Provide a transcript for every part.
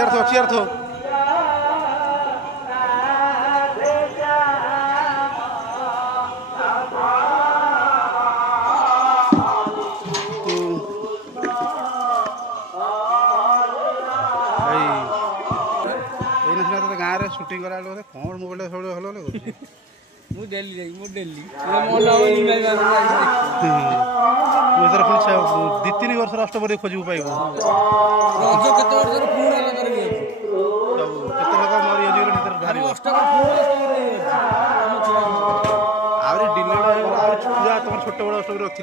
Chair थो गाँव में शूटिंग करा कौन मोबाइल सब भल दी तीन वर्ष अष्टपदी खोज पाइब तुम छोट बड़ अष्टपदी रखी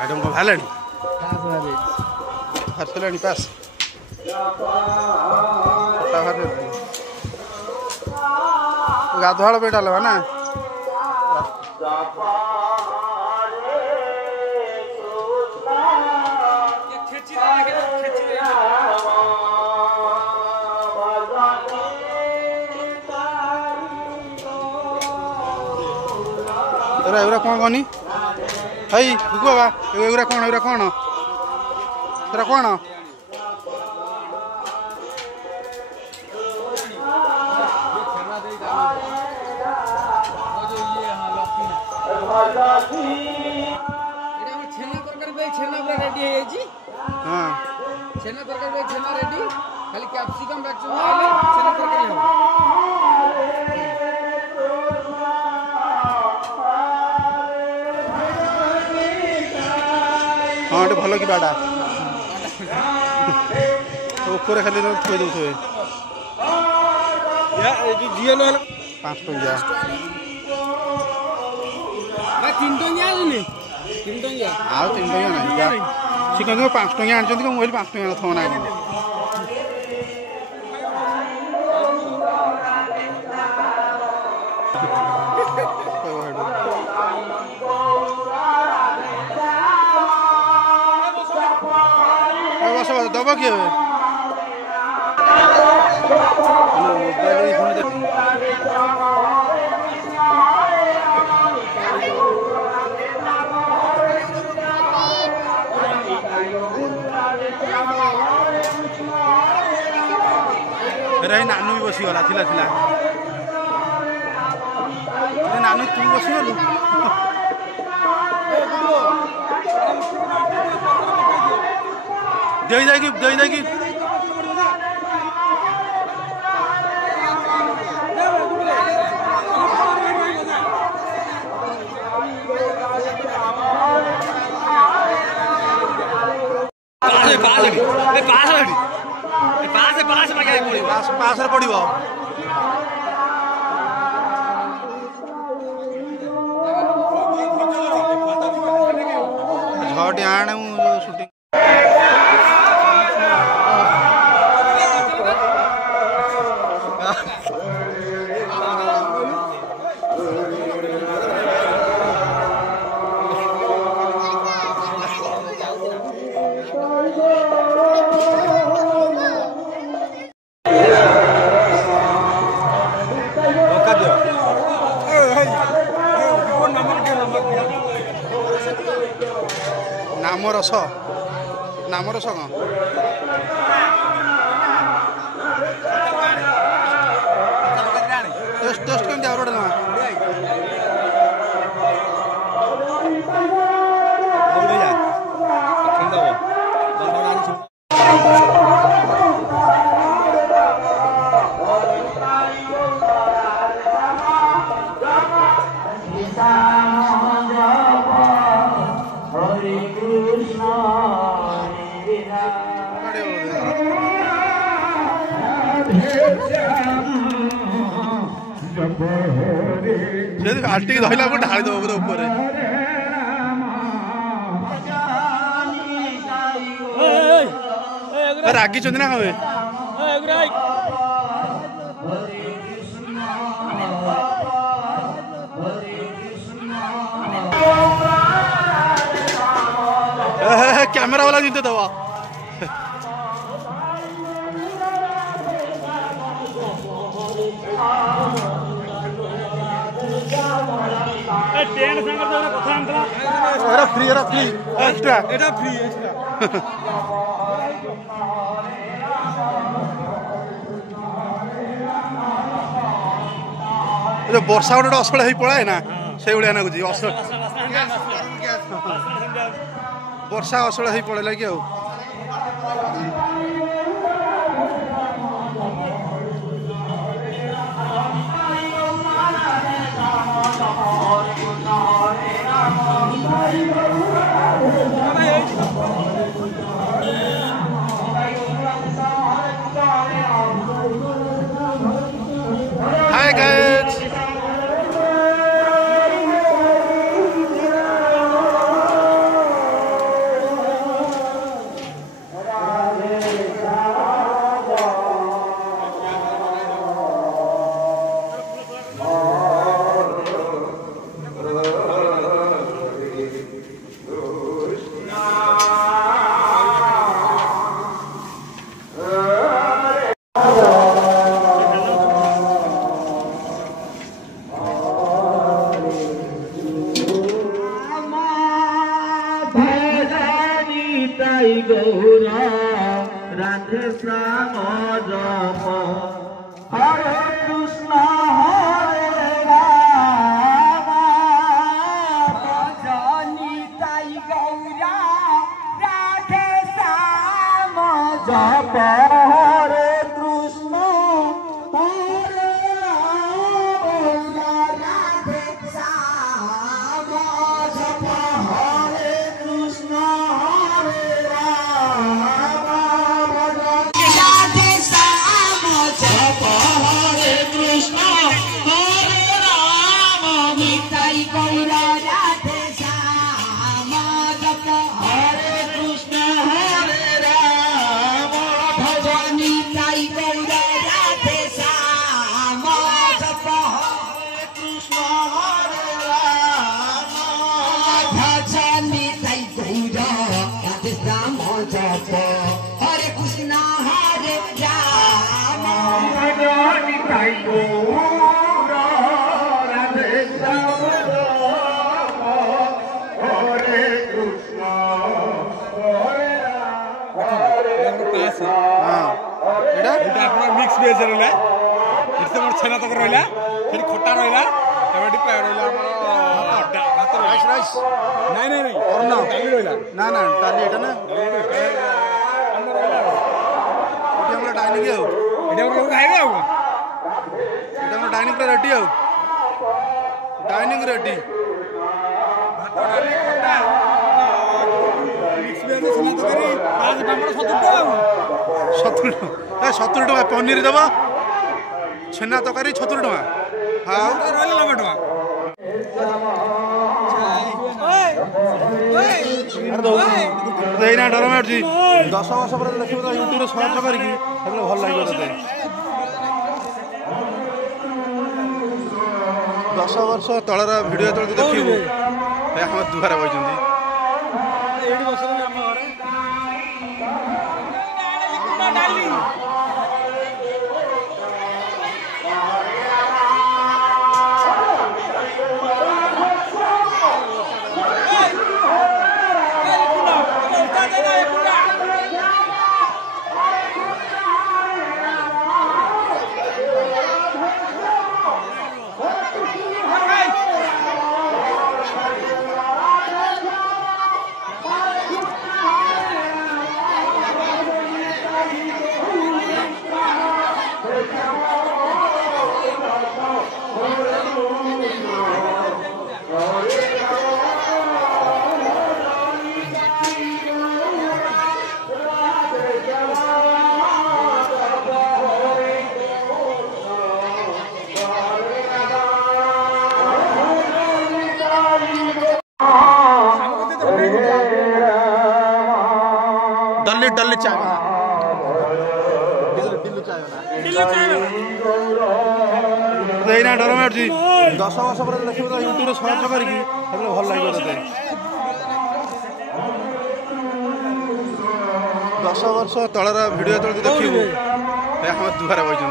आइटम को भाला हर्षलाणी पास गाधुआल बेटा लगा ना एगुरा कौन कहनी हई बाबा एगुरा कौन एगुरा कौन एरा कौन छेना तरकारी छेना रेडी खाली कैप्सिकम छेना तरकारी हो हाँ ये भल कि बाड़ा ऊपर खाली थोड़ी दे 5 टंकिया 3 टंकिया आउ 3 टंकिया ना सी कह 5 टंकिया आनी मोबाइल 5 टंकिया थो ना दब किए नानू भी बसीगला नानू तू बसीगलु दे जाएगी पास पड़ो झट आने शूटिंग नाम रस कौन टेस्ट कम जा रोड आल्टी धरला को ढाई दब ऊपर रागी ना हमें कैमरा वाला जीते दवा फ्री एक्स्ट्रा वर्षा गोटे असला ही पड़ाए ना से भाया नागुच वर्षा असला ही पड़ेगा कि Hi guys. गौरा राधे श्याम जप हरे कृष्ण हरे राम भजनी ताई गौरा राधे श्याम जप हरे कृष्ण हरे राम राधे श्याम जप हरे कृष्ण हरे कृष्ण हरे राम राधे श्याम हरे कृष्ण हरे राम मिक्स भेज रहा मोर छेना तक रहा खटा रहा नहीं ना ना डाली एटा ना dining dining ready dining ready 70 टका पनीर देव छेना तकारी 70 टका हाँ ना डर मार्च 10 वर्ष पर देखिए तो यूट्यूब सर्च करके भल लगे ते 10 वर्ष तलर भिडियो तो देखिए हम दुआरे बही डल्ली चाय डर मार्च 10 वर्ष पर देखिए तो यूट्यूब सर्च करके भल लगे ते 10 वर्ष तलर भिडियो तो देखिए हम दुआरे बही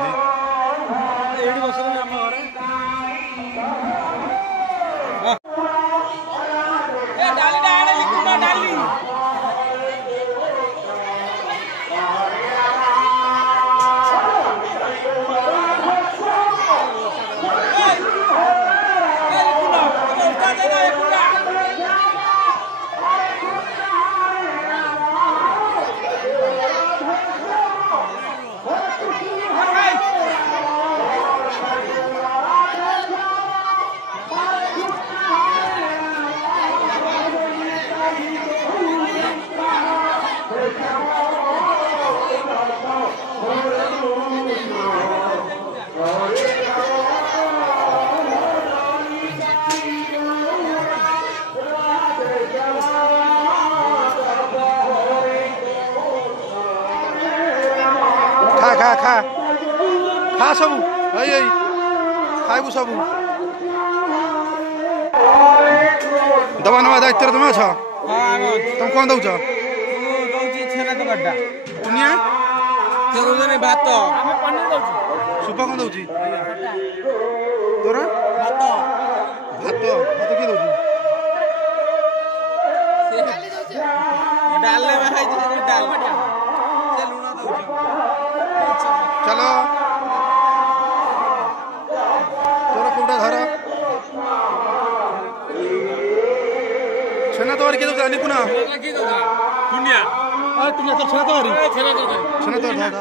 खा सबू है खाइबू सबू दवा नवा दायित्व तुम अछ तुम कौन दौच दुनिया भात सुपा कौन दौची तोर भात भात किए दौची डाल चलो तोर कौटा धर छेना तोर किए दौचा निपुना दुनिया तुम तो छेना तोरी छेना तोर धर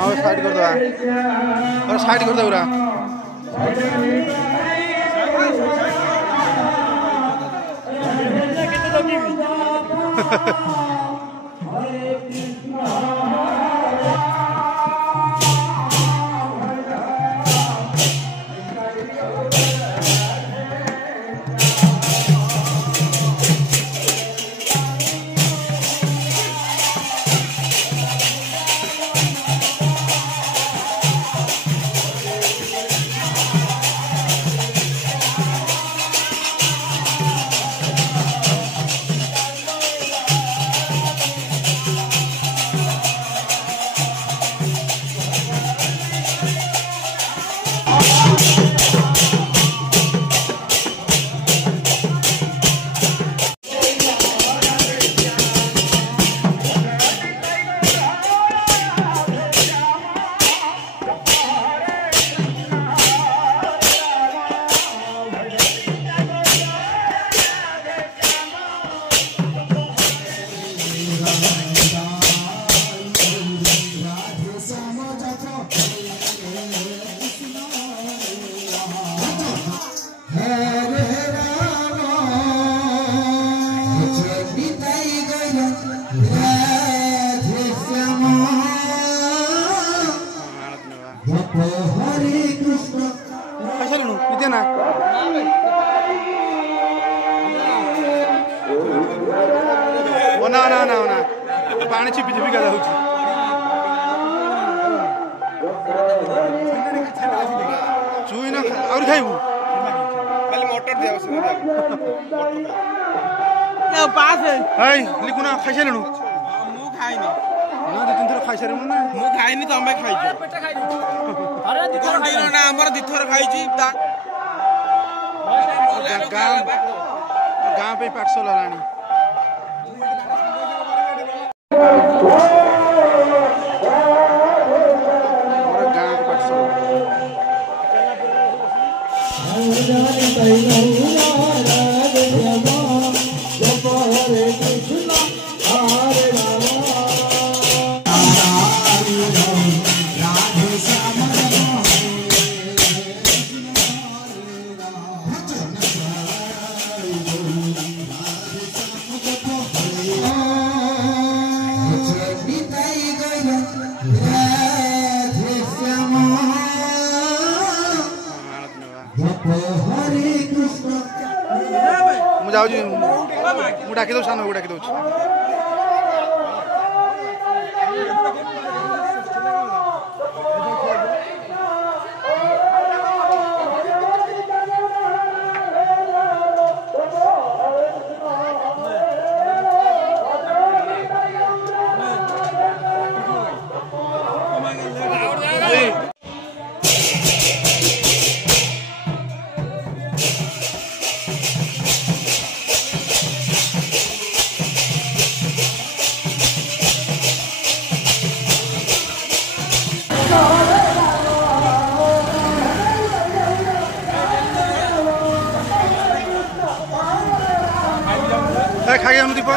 हाँ साइड कर दो और साइड कर दो पूरा ना ना ना ना पानी छिपी छिपी गादा होची चुई ना और खाइबू खाली मोटर दे आवश्यक ये पास है हाय लिखु ना खाइ छलेनु मु खाइनी ना दु तीन थर खाइ छरे ना मु खाइनी तमे खाइछ पेट खाइनी अरे दिथर खाइनो ना हमर दिथर खाइछी गाँव पे पाठशाल हलानी गाँव के पाठशाल ମୁଁ ଯାଉଛି ମୁଁ ଡାକି ଦଉଛି ସାନକୁ ଡାକି ଦଉଛି खा गया दीपा